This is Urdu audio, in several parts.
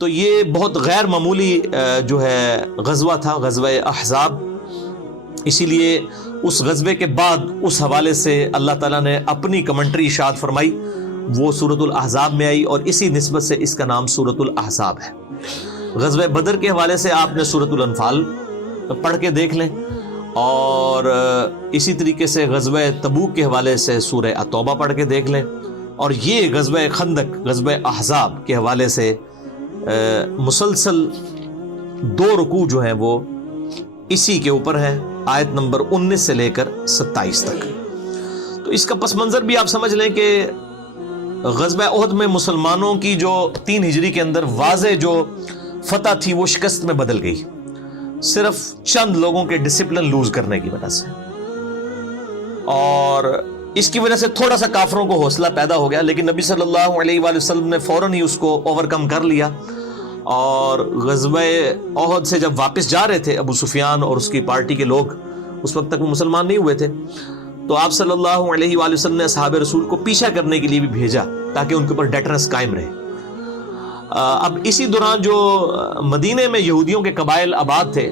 تو یہ بہت غیر معمولی جو ہے غزوہ تھا، غزوہ احزاب. اسی لیے اس غزوے کے بعد اس حوالے سے اللہ تعالیٰ نے اپنی کمنٹری ارشاد فرمائی، وہ سورۃ الاحزاب میں آئی، اور اسی نسبت سے اس کا نام سورۃ الاحزاب ہے. غزوہ بدر کے حوالے سے آپ نے سورۃ الانفال پڑھ کے دیکھ لیں، اور اسی طریقے سے غزوہ تبوک کے حوالے سے سورہ التوبہ پڑھ کے دیکھ لیں، اور یہ غزوہ خندق، غزوہ احزاب کے حوالے سے مسلسل 2 رکوع جو ہیں وہ اسی کے اوپر ہیں، آیت نمبر 19 سے لے کر 27 تک. تو اس کا پس منظر بھی آپ سمجھ لیں کہ غزوہ احد میں مسلمانوں کی جو 3 ہجری کے اندر واضح جو فتح تھی وہ شکست میں بدل گئی، صرف چند لوگوں کے ڈسپلن لوز کرنے کی وجہ سے، اور اس کی وجہ سے تھوڑا سا کافروں کو حوصلہ پیدا ہو گیا. لیکن نبی صلی اللہ علیہ وآلہ وسلم نے فوراً ہی اس کو اوور کم کر لیا، اور غزوہ احد سے جب واپس جا رہے تھے ابو سفیان اور اس کی پارٹی کے لوگ، اس وقت تک وہ مسلمان نہیں ہوئے تھے، تو آپ صلی اللہ علیہ وآلہ وسلم نے اصحاب رسول کو پیچھا کرنے کے لیے بھی بھیجا تاکہ ان کے اوپر ڈیٹرنس قائم رہے. اب اسی دوران جو مدینے میں یہودیوں کے قبائل آباد تھے،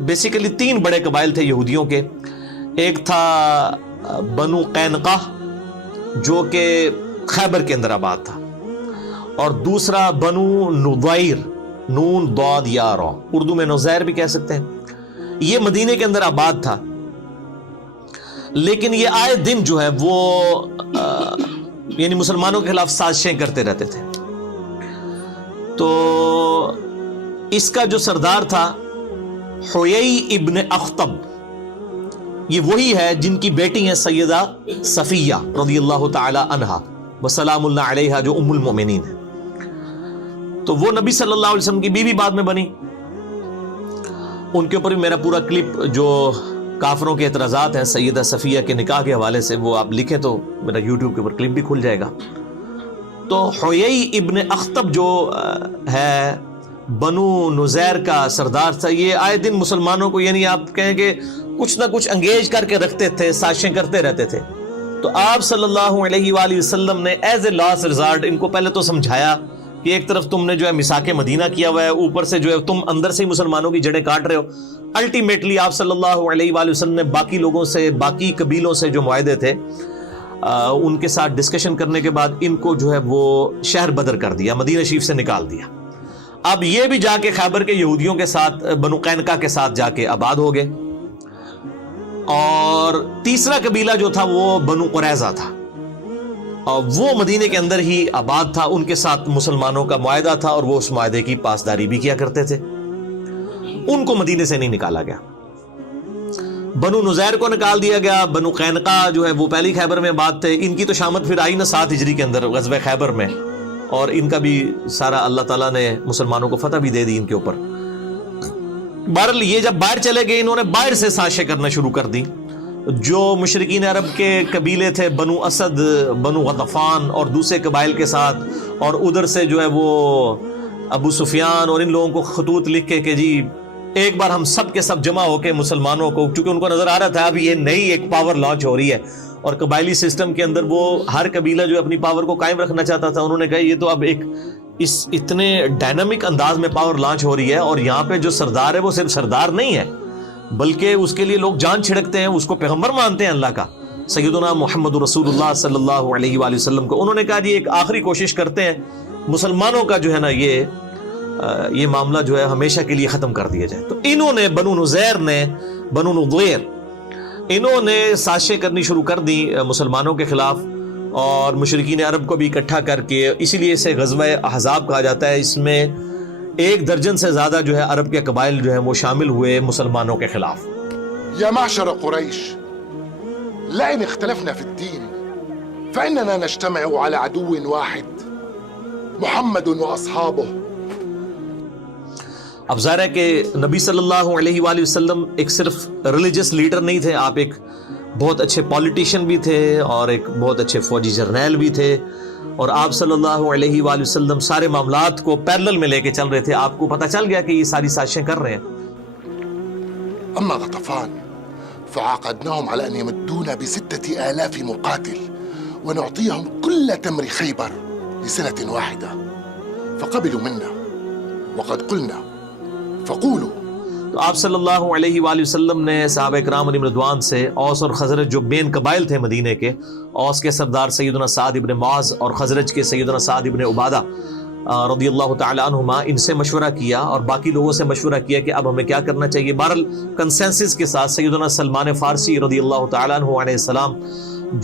بیسیکلی 3 بڑے قبائل تھے یہودیوں کے. ایک تھا بنو قینقاع جو کہ خیبر کے اندر آباد تھا، اور دوسرا بنو نضیر، نون ضاد یا را، اردو میں نزیر بھی کہہ سکتے ہیں. یہ مدینے کے اندر آباد تھا، لیکن یہ آئے دن جو ہے وہ یعنی مسلمانوں کے خلاف سازشیں کرتے رہتے تھے. تو اس کا جو سردار تھا حیی ابن اخطب، یہ وہی ہے جن کی بیٹی ہیں سیدہ صفیہ رضی اللہ تعالی عنہا وسلام اللہ علیہا، جو ام المؤمنین ہے. تو وہ نبی صلی اللہ علیہ وسلم کی بیوی بعد میں بنی. ان کے اوپر بھی میرا پورا کلپ جو کافروں کے اعتراضات ہیں سیدہ صفیہ کے نکاح کے حوالے سے، وہ آپ لکھیں تو میرا یوٹیوب کے اوپر کلپ بھی کھل جائے گا. تو حیی ابن اخطب جو ہے بنو نزیر کا سردار تھا، یہ آئے دن مسلمانوں کو یعنی آپ کہیں کہ کچھ نہ کچھ انگیج کر کے رکھتے تھے، سازشیں کرتے رہتے تھے. تو آپ صلی اللہ علیہ وآلہ وسلم نے ایز اے لاسٹ ریزارٹ ان کو پہلے تو سمجھایا کہ ایک طرف تم نے جو ہے میثاق مدینہ کیا ہوا ہے، اوپر سے جو ہے تم اندر سے ہی مسلمانوں کی جڑیں کاٹ رہے ہو. الٹیمیٹلی آپ صلی اللہ علیہ وآلہ وسلم نے باقی لوگوں سے، باقی قبیلوں سے جو معاہدے تھے ان کے ساتھ ڈسکشن کرنے کے بعد ان کو جو ہے وہ شہر بدر کر دیا، مدینہ شریف سے نکال دیا. اب یہ بھی جا کے خیبر کے یہودیوں کے ساتھ، بنو قینقاع کے ساتھ جا کے آباد ہو گئے. اور تیسرا قبیلہ جو تھا وہ بنو قریظہ تھا، اور وہ مدینے کے اندر ہی آباد تھا، ان کے ساتھ مسلمانوں کا معاہدہ تھا اور وہ اس معاہدے کی پاسداری بھی کیا کرتے تھے. ان کو مدینے سے نہیں نکالا گیا. بنو نزیر کو نکال دیا گیا. بنو قینقاع جو ہے وہ پہلی خیبر میں آباد تھے، ان کی تو شامت پھر آئی نا 7 ہجری کے اندر غزوہ خیبر میں، اور ان کا بھی سارا اللہ تعالیٰ نے مسلمانوں کو فتح بھی دے دی ان کے اوپر. بہرحال یہ جب باہر چلے گئے، انہوں نے باہر سے سازشیں کرنا شروع کر دی. جو مشرکین عرب کے قبیلے تھے، بنو اسد، بنو غطفان اور دوسرے قبائل کے ساتھ، اور ادھر سے جو ہے وہ ابو سفیان اور ان لوگوں کو خطوط لکھ کے کہ جی ایک بار ہم سب کے سب جمع ہو کے مسلمانوں کو، چونکہ ان کو نظر آ رہا تھا اب یہ نئی ایک پاور لانچ ہو رہی ہے، اور قبائلی سسٹم کے اندر وہ ہر قبیلہ جو اپنی پاور کو قائم رکھنا چاہتا تھا. انہوں نے کہا یہ تو اب ایک اس اتنے ڈائنامک انداز میں پاور لانچ ہو رہی ہے، اور یہاں پہ جو سردار ہے وہ صرف سردار نہیں ہے بلکہ اس کے لیے لوگ جان چھڑکتے ہیں، اس کو پیغمبر مانتے ہیں اللہ کا، سیدنا محمد رسول اللہ صلی اللہ علیہ وآلہ وسلم کو. انہوں نے کہا جی ایک آخری کوشش کرتے ہیں مسلمانوں کا جو ہے نا یہ معاملہ جو ہے ہمیشہ کے لیے ختم کر دیا جائے. تو انہوں نے بنو نزیر نے، بنو نضیر، انہوں نے سازشیں کرنی شروع کر دی مسلمانوں کے خلاف، اور مشرکین عرب کو بھی اکٹھا کر کے، اسی لیے اسے غزوہ احزاب کہا جاتا ہے. اس میں 1 درجن سے زیادہ جو ہے عرب کے قبائل جو ہیں وہ شامل ہوئے مسلمانوں کے خلاف. یا معشر قریش، لئن اختلفنا في الدين فإننا نجتمع على عدو واحد محمد واصحابه. اب ظاہر ہے کہ نبی صلی اللہ علیہ وآلہ وسلم ایک صرف ریلیجس لیڈر نہیں تھے، آپ ایک بہت اچھے پولیٹیشین بھی تھے اور ایک بہت اچھے فوجی جرنیل بھی تھے، اور آپ صلی اللہ علیہ وآلہ وسلم سارے معاملات کو پیرلل میں لے کے چل رہے تھے. آپ کو پتہ چل گیا کہ یہ ساری سازشیں کر رہے ہیں. اما غطفان فعاقدناهم على ان يمدونا ب6,000 مقاتل ونعطيهم كل تمر خيبر لسنة واحدة، فقبلوا منا وقد قلنا فقولوا. تو آپ صلی اللہ علیہ وآلہ وسلم نے صحابہ کرام علیہم رضوان سے اوس اور خزرج جو بین قبائل تھے مدینے کے، اوس کے سردار سیدنا سعد ابن معاذ اور خزرج کے سیدنا سعد ابن عبادہ رضی اللہ تعالی عنہما، ان سے مشورہ کیا اور باقی لوگوں سے مشورہ کیا کہ اب ہمیں کیا کرنا چاہیے. بہرحال کنسنسس کے ساتھ سیدنا سلمان فارسی رضی اللہ تعالی عنہ علیہ السلام،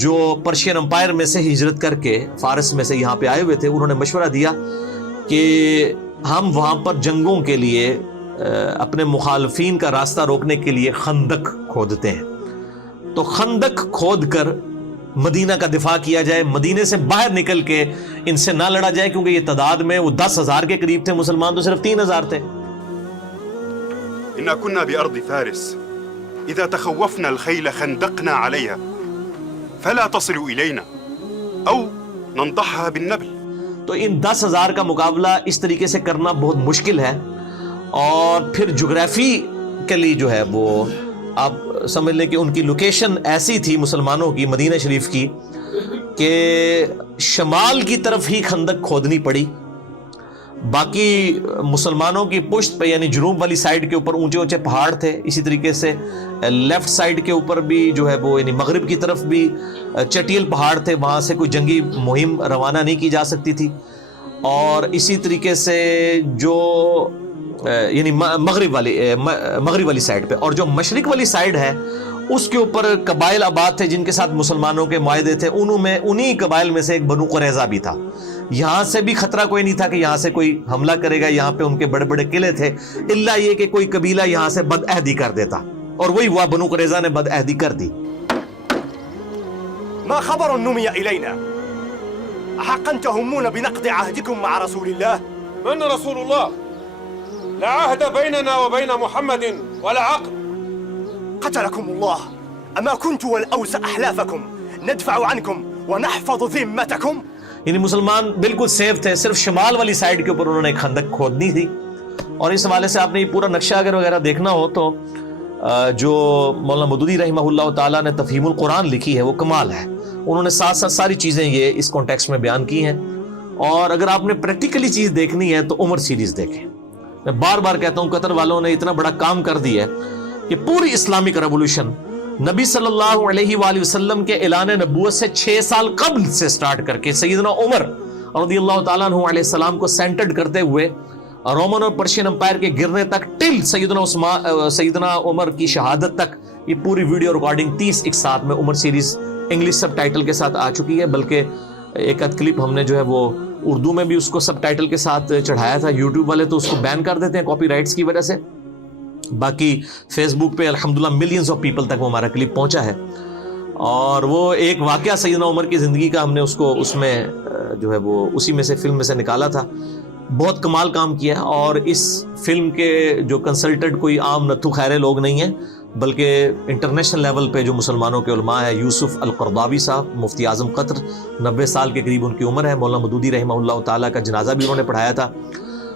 جو پرشین امپائر میں سے ہجرت کر کے فارس میں سے یہاں پہ آئے ہوئے تھے، انہوں نے مشورہ دیا کہ ہم وہاں پر جنگوں کے لیے اپنے مخالفین کا راستہ روکنے کے لیے خندق کھودتے ہیں. تو خندق کھود کر مدینہ کا دفاع کیا جائے، مدینے سے باہر نکل کے ان سے نہ لڑا جائے، کیونکہ یہ تعداد میں وہ 10,000 کے قریب تھے، مسلمان تو صرف 3,000 تھے. إنا كنا بأرض فارس إذا تخوفنا الخيل خندقنا عليها فلا تصل إلينا أو ننضحها بالنبل. تو ان 10,000 کا مقابلہ اس طریقے سے کرنا بہت مشکل ہے، اور پھر جغرافیکلی جو ہے وہ آپ سمجھ لیں کہ ان کی لوکیشن ایسی تھی مسلمانوں کی مدینہ شریف کی کہ شمال کی طرف ہی خندق کھودنی پڑی. باقی مسلمانوں کی پشت پہ یعنی جنوب والی سائیڈ کے اوپر اونچے اونچے پہاڑ تھے، اسی طریقے سے لیفٹ سائیڈ کے اوپر بھی جو ہے وہ یعنی مغرب کی طرف بھی چٹیل پہاڑ تھے، وہاں سے کوئی جنگی مہم روانہ نہیں کی جا سکتی تھی. اور اسی طریقے سے جو یعنی مغرب والی سائیڈ پہ، اور جو مشرق والی سائیڈ ہے اس کے اوپر قبائل آباد تھے جن کے ساتھ مسلمانوں کے معاہدے تھے. انہی قبائل میں سے ایک بنو قریظہ بھی تھا. یہاں سے بھی خطرہ کوئی نہیں تھا کہ یہاں سے کوئی حملہ کرے گا، یہاں پہ ان کے بڑے بڑے قلعے تھے، الا یہ کہ کوئی قبیلہ یہاں سے بد عہدی کر دیتا، اور وہی ہوا، بنو قریظہ نے بد عہدی کر دی. ما خبر نمي إلينا أحقا تهمون بنقض عهدكم مع رسول الله؟ من رسول الله؟ لا عهد بيننا وبين محمد ولا عقد. قتلكم الله. أما كنت والأوس أحلافكم ندفع عنكم ونحفظ ذمتكم. یعنی مسلمان بالکل سیف تھے، صرف شمال والی سائیڈ کے اوپر انہوں نے ایک خندق کھودنی تھی. اور اس حوالے سے آپ نے یہ پورا نقشہ اگر وغیرہ دیکھنا ہو تو جو مولانا مودودی رحمہ اللہ تعالیٰ نے تفہیم القرآن لکھی ہے وہ کمال ہے. انہوں نے ساتھ ساتھ ساری چیزیں یہ اس کانٹیکسٹ میں بیان کی ہیں. اور اگر آپ نے پریکٹیکلی چیز دیکھنی ہے تو عمر سیریز دیکھیں. میں بار بار کہتا ہوں قطر والوں نے اتنا بڑا کام کر دیا ہے کہ پوری اسلامک ریولوشن نبی صلی اللہ علیہ وآلہ وسلم کے اعلان نبوت سے 6 سال قبل سے سٹارٹ کر کے سیدنا عمر رضی اللہ تعالیٰ عنہ علیہ السلام کو سینٹرڈ کرتے ہوئے رومن اور پرشین امپائر کے گرنے تک ٹل سیدنا عمر کی شہادت تک، یہ پوری ویڈیو ریکارڈنگ 30 ایک ساتھ میں عمر سیریز انگلش سب ٹائٹل کے ساتھ آ چکی ہے. بلکہ ایک ادھ کلپ ہم نے جو ہے وہ اردو میں بھی اس کو سب ٹائٹل کے ساتھ چڑھایا تھا. یوٹیوب والے تو اس کو بین کر دیتے ہیں کاپی رائٹس کی وجہ سے. باقی فیس بک پہ الحمدللہ ملینز آف پیپل تک وہ ہمارا کلپ پہنچا ہے. اور وہ ایک واقعہ سیدنا عمر کی زندگی کا ہم نے اس میں جو ہے وہ اسی میں سے فلم میں سے نکالا تھا. بہت کمال کام کیا. اور اس فلم کے جو کنسلٹنٹ کوئی عام نتھو خیرے لوگ نہیں ہیں، بلکہ انٹرنیشنل لیول پہ جو مسلمانوں کے علماء ہیں، یوسف القرضاوی صاحب مفتی اعظم قطر، 90 سال کے قریب ان کی عمر ہے. مولانا مودودی رحمہ اللہ تعالیٰ کا جنازہ بھی انہوں نے پڑھایا تھا.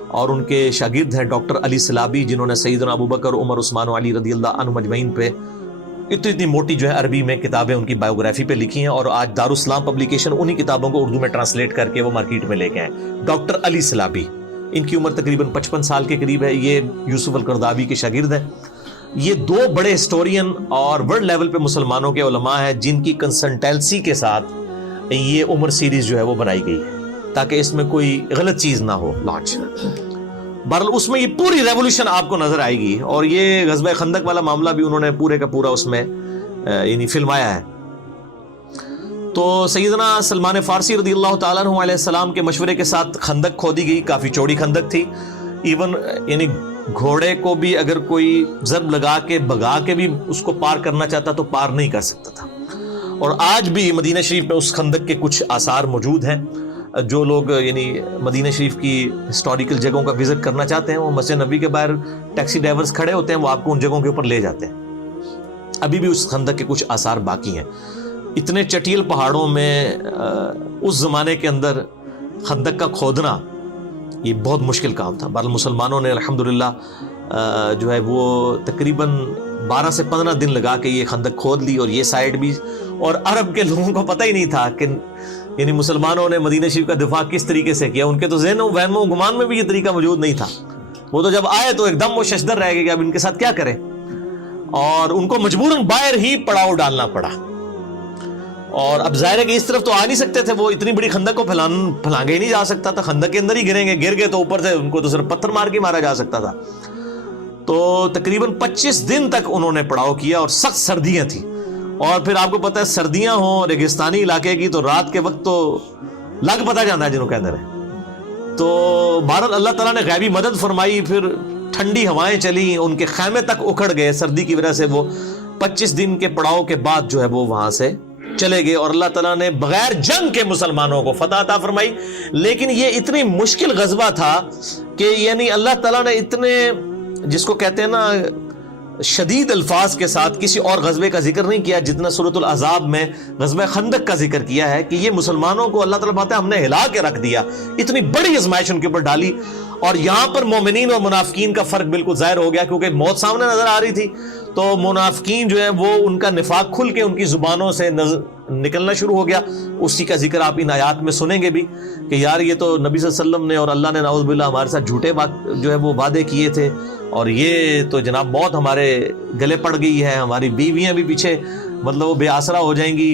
اور ان کے شاگرد ہیں ڈاکٹر علی سلابی، جنہوں نے سیدنا ابوبکر، عمر، عثمان و علی رضی اللہ عنہم اجمعین پہ اتنی موٹی جو ہے عربی میں کتابیں ان کی بایوگرافی پہ لکھی ہیں. اور آج دارالاسلام پبلیکیشن انہی کتابوں کو اردو میں ٹرانسلیٹ کر کے وہ مارکیٹ میں لے کے آئے. ڈاکٹر علی سلابی، ان کی عمر تقریباً 55 سال کے قریب ہے. یہ یوسف القرضاوی کے شاگرد ہیں. یہ 2 بڑے ہسٹورین اور ورلڈ لیول پہ مسلمانوں کے علماء ہیں جن کی کنسلٹنسی کے ساتھ یہ عمر سیریز جو ہے وہ بنائی گئی ہے تاکہ اس میں کوئی غلط چیز نہ ہو لانچ. بہرحال اس میں یہ پوری ریولوشن آپ کو نظر آئے گی. اور یہ غزوہ خندق والا معاملہ بھی انہوں نے پورے کا پورا اس میں یعنی فلمایا ہے. تو سیدنا سلمان فارسی رضی اللہ تعالیٰ عنہ علیہ السلام کے مشورے کے ساتھ خندق کھودی گئی. کافی چوڑی خندق تھی. ایون یعنی گھوڑے کو بھی اگر کوئی ضرب لگا کے بھگا کے بھی اس کو پار کرنا چاہتا تو پار نہیں کر سکتا تھا. اور آج بھی مدینہ شریف میں اس خندق کے کچھ آثار موجود ہیں. جو لوگ یعنی مدینہ شریف کی ہسٹوریکل جگہوں کا وزٹ کرنا چاہتے ہیں، وہ مسجد نبی کے باہر ٹیکسی ڈرائیورز کھڑے ہوتے ہیں، وہ آپ کو ان جگہوں کے اوپر لے جاتے ہیں. ابھی بھی اس خندق کے کچھ آثار باقی ہیں. اتنے چٹیل پہاڑوں میں اس زمانے کے اندر خندق کا کھودنا یہ بہت مشکل کام تھا. بہرحال مسلمانوں نے الحمدللہ جو ہے وہ تقریباً 12 سے 15 دن لگا کے یہ خندق کھود لی. اور یہ سائڈ بھی، اور عرب کے لوگوں کو پتہ ہی نہیں تھا کہ یعنی مسلمانوں نے مدینہ شریف کا دفاع کس طریقے سے کیا. ان کے تو ذہن و وہم و گمان میں بھی یہ طریقہ موجود نہیں تھا. وہ تو جب آئے تو ایک دم وہ ششدر رہ گئے کہ اب ان کے ساتھ کیا کریں، اور ان کو مجبوراً باہر ہی پڑاؤ ڈالنا پڑا. اور اب ظاہر ہے کہ اس طرف تو آ نہیں سکتے تھے، وہ اتنی بڑی خندق کو پھلانگے ہی نہیں جا سکتا تھا، خندق کے اندر ہی گریں گے، گر گئے تو اوپر سے ان کو تو صرف پتھر مار کے مارا جا سکتا تھا. تو تقریباً 25 دن تک انہوں نے پڑاؤ کیا، اور سخت سردیاں تھیں، اور پھر آپ کو پتہ ہے سردیاں ہوں ریگستانی علاقے کی تو رات کے وقت تو لگ پتہ جاتا ہے جنہوں کے اندر ہے. تو بہرحال اللہ تعالیٰ نے غیبی مدد فرمائی، پھر ٹھنڈی ہوائیں چلیں، ان کے خیمے تک اکھڑ گئے سردی کی وجہ سے. وہ 25 دن کے پڑاؤ کے بعد جو ہے وہ وہاں سے چلے گئے، اور اللہ تعالیٰ نے بغیر جنگ کے مسلمانوں کو فتح عطا فرمائی. لیکن یہ اتنی مشکل غزوہ تھا کہ یعنی اللہ تعالیٰ نے اتنے، جس کو کہتے ہیں نا، شدید الفاظ کے ساتھ کسی اور غزوے کا ذکر نہیں کیا جتنا سورۃ الاحزاب میں غزوہ خندق کا ذکر کیا ہے، کہ یہ مسلمانوں کو اللہ تعالیٰ بات ہے ہم نے ہلا کے رکھ دیا، اتنی بڑی آزمائش ان کے اوپر ڈالی. اور یہاں پر مومنین اور منافقین کا فرق بالکل ظاہر ہو گیا، کیونکہ موت سامنے نظر آ رہی تھی. تو منافقین جو ہے وہ ان کا نفاق کھل کے ان کی زبانوں سے نکلنا شروع ہو گیا. اسی کا ذکر آپ ان آیات میں سنیں گے بھی کہ یار یہ تو نبی صلی اللہ علیہ وسلم نے اور اللہ نے نعوذ باللہ ہمارے ساتھ جھوٹے جو ہے وہ وعدے کیے تھے، اور یہ تو جناب موت ہمارے گلے پڑ گئی ہے، ہماری بیویاں بھی پیچھے مطلب وہ بے آسرا ہو جائیں گی،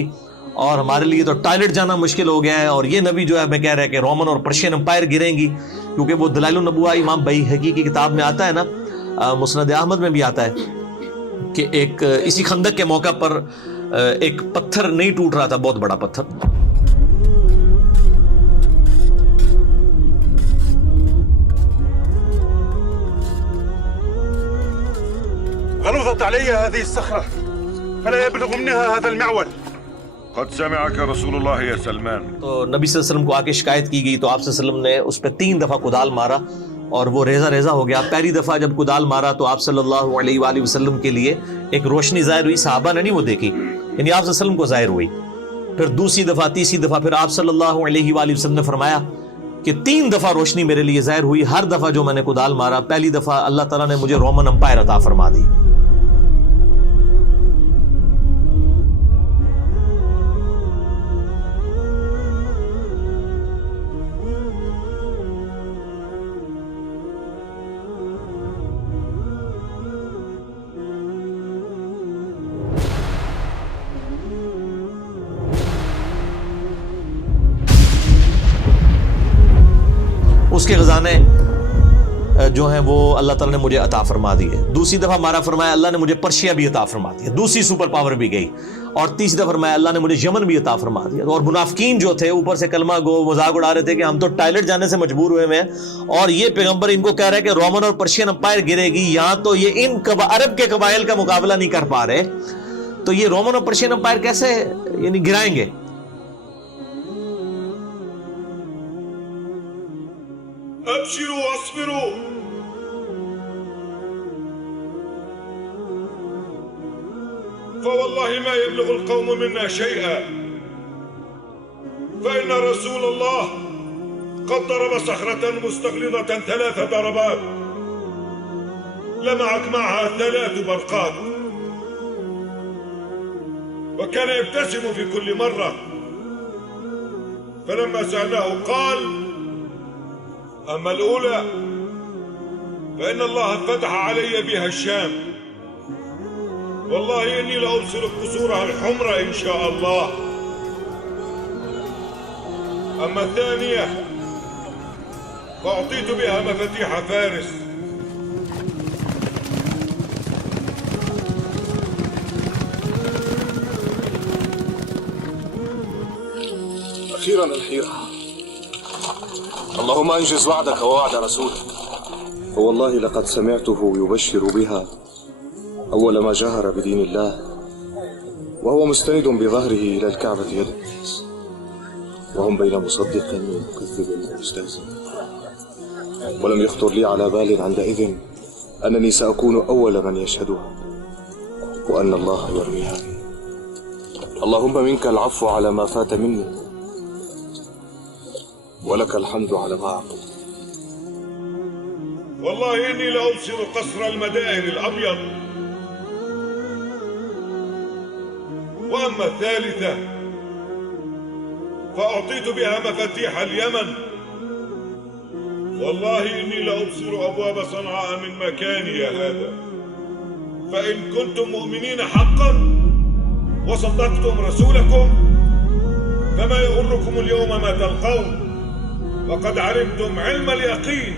اور ہمارے لیے تو ٹوائلٹ جانا مشکل ہو گیا ہے. اور یہ نبی جو ہے میں کہہ رہا ہے کہ رومن اور پرشین امپائر گریں گی، کیونکہ وہ دلائل النبوہ امام بیہقی کی کتاب میں آتا ہے نا، مسند احمد میں بھی آتا ہے کہ ایک اسی خندق کے موقع پر ایک پتھر نہیں ٹوٹ رہا تھا، بہت بڑا پتھر. غلظت علي هذه الصخرة فلا يبلغ منها هذا المعول. قد سمعك رسول الله يا سلمان. تو نبی صلی اللہ علیہ وسلم کو آ کے شکایت کی گئی تو آپ صلی اللہ علیہ وسلم نے اس پہ 3 دفعہ کدال مارا اور وہ ریزہ ریزہ ہو گیا. پہلی دفعہ جب کدال مارا تو آپ صلی اللہ علیہ وآلہ وسلم کے لیے ایک روشنی ظاہر ہوئی، صحابہ نے نہیں وہ دیکھی، یعنی آپ صلی اللہ علیہ وسلم کو ظاہر ہوئی. پھر دوسری دفعہ، تیسری دفعہ، پھر آپ صلی اللہ علیہ وآلہ وسلم نے فرمایا کہ 3 دفعہ روشنی میرے لیے ظاہر ہوئی. ہر دفعہ جو میں نے کدال مارا، پہلی دفعہ اللہ تعالیٰ نے مجھے رومن امپائر عطا فرما دی. اس کے خزانے جو ہیں وہ اللہ تعالیٰ نے مجھے عطا فرما دیے. دوسری دفعہ مارا فرمایا اللہ نے مجھے پرشیا بھی عطا فرما دیا، دوسری سپر پاور بھی گئی. اور تیسری دفعہ فرمایا اللہ نے مجھے یمن بھی عطا فرما دیا. اور منافقین جو تھے اوپر سے کلمہ گو مذاق اڑا رہے تھے کہ ہم تو ٹائلٹ جانے سے مجبور ہوئے ہیں، اور یہ پیغمبر ان کو کہہ رہا ہے کہ رومن اور پرشین امپائر گرے گی. یہاں تو یہ ان عرب کے قبائل کا مقابلہ نہیں کر پا رہے، تو یہ رومن اور پرشین امپائر کیسے یعنی گرائیں گے؟ ابشروا واصبروا فوالله ما يبلغ القوم منا شيئا فإن رسول الله قد ضرب صخرة مستغلظة 3 ضربات لمعت معها 3 برقات، وكان يبتسم في كل مرة. فلما سألناه قال: أما الأولى فإن الله فتح علي بها الشام، والله إني لأبصر قصورها الحمر إن شاء الله. أما الثانية فأعطيت بها مفاتيح فارس. أخيرا الحيرة. اللهم أنجز وعدك ووعد رسولك. فوالله لقد سمعته يبشر بها أول ما جهر بدين الله، وهو مستند بظهره إلى الكعبة يد الناس، وهم بين مصدق ومكذب ومستهزئ. ولم يخطر لي على بال عندئذ أنني سأكون أول من يشهدها، وأن الله يرميها. اللهم منك العفو على ما فات مني، ولك الحمد على ما أعطيت. والله إني لأبصر قصر المدائن الأبيض. وأما الثالثة فأعطيت بها مفاتيح اليمن، والله إني لأبصر أبواب صنعاء من مكاني هذا، فإن كنتم مؤمنين حقا وصدقتم رسولكم فما يغركم اليوم ما تلقون، وقد علمتم علم اليقين